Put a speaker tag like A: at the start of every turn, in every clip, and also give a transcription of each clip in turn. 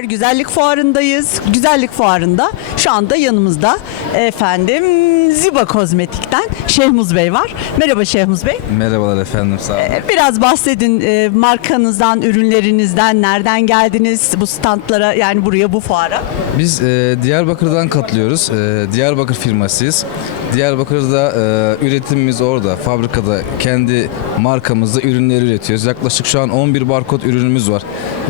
A: Merhabalar, Güzellik Fuarı'ndayız. Güzellik Fuarı'nda şu anda yanımızda efendim Ziba Kozmetik'ten Şehmuz Bey var. Merhaba Şehmuz Bey.
B: Merhabalar efendim sağ olun.
A: E, Biraz bahsedin e, markanızdan, ürünlerinizden, nereden geldiniz bu standlara yani buraya bu fuara?
B: Biz e, Diyarbakır'dan katılıyoruz. E, Diyarbakır firmasıyız. Diyarbakır'da e, üretimimiz orada, fabrikada kendi markamızda ürünleri üretiyoruz. Yaklaşık şu an 11 barkod ürünümüz var.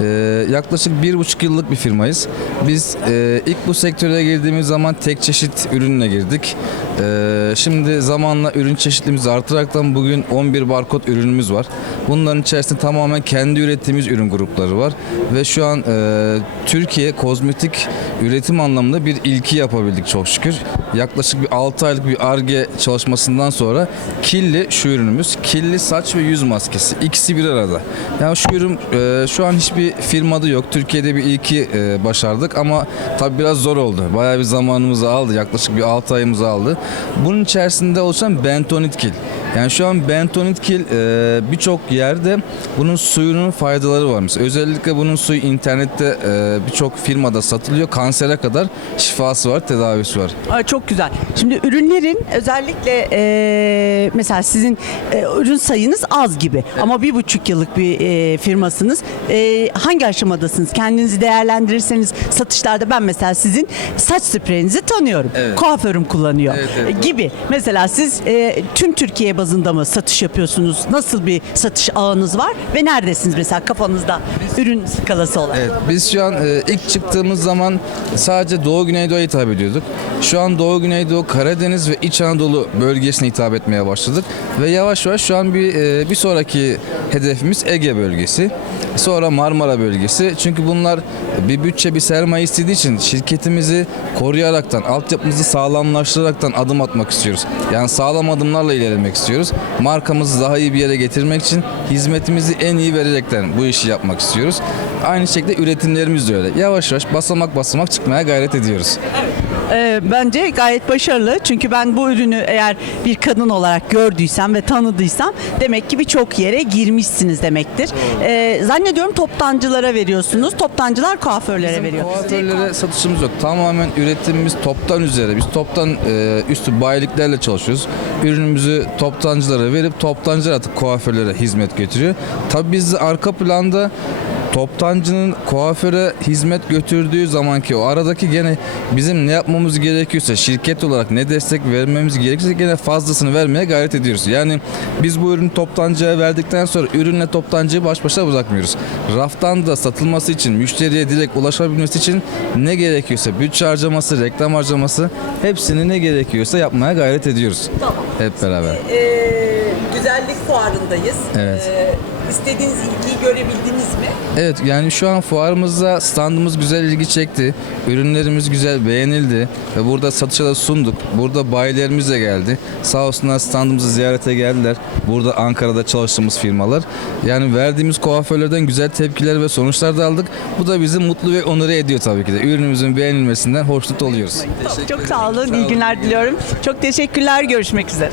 B: E, yaklaşık bir buçuk yıllık bir firmayız. Biz e, ilk bu sektöre girdiğimiz zaman tek çeşit ürünle girdik. E, şimdi zamanla ürün çeşitliliğimizi artıraraktan bugün 11 barkod ürünümüz var. Bunların içerisinde tamamen kendi ürettiğimiz ürün grupları var ve şu an e, Türkiye kozmetik üretim anlamında bir ilki yapabildik çok şükür. Yaklaşık bir 6 aylık bir ARGE çalışmasından sonra Killi şu ürünümüz. Killi saç ve yüz maskesi. İkisi bir arada. Yani şu ürün e, şu an hiçbir firmada yok. Türkiye'de bir ilki e, başardık ama tabi biraz zor oldu. Bayağı bir zamanımızı aldı. Yaklaşık bir 6 ayımızı aldı. Bunun içerisinde oluşan bentonit kil. Yani şu an bentonit kil e, birçok yerde bunun suyunun faydaları var. Mesela özellikle bunun suyu internette e, birçok firmada satılıyor. Kansere kadar şifası var, tedavisi var.
A: Aa, çok güzel. Şimdi ürünlerin özellikle e, mesela sizin e, ürün sayınız az gibi ama bir buçuk yıllık bir e, firmasınız. E, hangi aşamadasınız? Kendinizi değerlendirirseniz satışlarda ben mesela sizin saç spreyinizi tanıyorum.
B: Evet.
A: Kuaförüm kullanıyor
B: Evet, evet,
A: E, gibi. Mesela siz e, tüm Türkiye bazında mı satış yapıyorsunuz? Nasıl bir satış ağınız var ve neredesiniz mesela kafanızda ürün skalası olarak?
B: Evet, biz şu an e, ilk çıktığımız zaman sadece Doğu Güneydoğu'ya hitap ediyorduk. Şu an Doğu Güneydoğu, Karadeniz ve İç Anadolu bölgesine hitap etmeye başladık. Ve yavaş yavaş şu an bir e, bir sonraki hedefimiz Ege bölgesi. Sonra Marmara bölgesi. Çünkü bunlar bir bütçe, bir sermaye istediği için şirketimizi koruyaraktan, altyapımızı sağlamlaştıraraktan adım atmak istiyoruz. Yani sağlam adımlarla ilerlemek istiyoruz. Markamızı daha iyi bir yere getirmek için hizmetimizi en iyi vererekten bu işi yapmak istiyoruz. Aynı şekilde üretimlerimiz de öyle. Yavaş yavaş basamak basamak çıkmaya gayret ediyoruz.
A: Ee, bence gayet başarılı. Çünkü ben bu ürünü eğer bir kadın olarak gördüysem ve tanıdıysam demek ki birçok yere girmişsiniz demektir. Ee, zannediyorum toptancılara veriyorsunuz. Toptancılar kuaförlere
B: Bizim
A: veriyor.
B: kuaförlere satışımız yok. Tamamen üretimimiz toptan üzere. Biz toptan e, üstü bayiliklerle çalışıyoruz. Ürünümüzü toptancılara verip toptancılar artık kuaförlere hizmet götürüyor. Tabii biz arka planda toptancının kuaföre hizmet götürdüğü zamanki o aradaki gene bizim ne yapmamız gerekiyorsa şirket olarak ne destek vermemiz gerekiyorsa gene fazlasını vermeye gayret ediyoruz. Yani biz bu ürünü toptancıya verdikten sonra ürünle toptancıyı baş başa bırakmıyoruz. Raftan da satılması için, müşteriye direkt ulaşabilmesi için ne gerekiyorsa bütçe harcaması, reklam harcaması hepsini ne gerekiyorsa yapmaya gayret ediyoruz.
A: Tamam.
B: Hep beraber.
A: Ee, güzellik fuarındayız.
B: Evet.
A: Ee, istediğiniz ilgiyi görebildiniz mi?
B: Evet yani şu an fuarımızda standımız güzel ilgi çekti. Ürünlerimiz güzel beğenildi ve burada satışa da sunduk. Burada bayilerimiz de geldi. Sağ olsunlar standımızı ziyarete geldiler. Burada Ankara'da çalıştığımız firmalar. Yani verdiğimiz kuaförlerden güzel tepkiler ve sonuçlar da aldık. Bu da bizi mutlu ve onore ediyor tabii ki de. Ürünümüzün beğenilmesinden hoşnut oluyoruz.
A: Çok sağ olun. İyi günler diliyorum. Çok teşekkürler. Görüşmek üzere.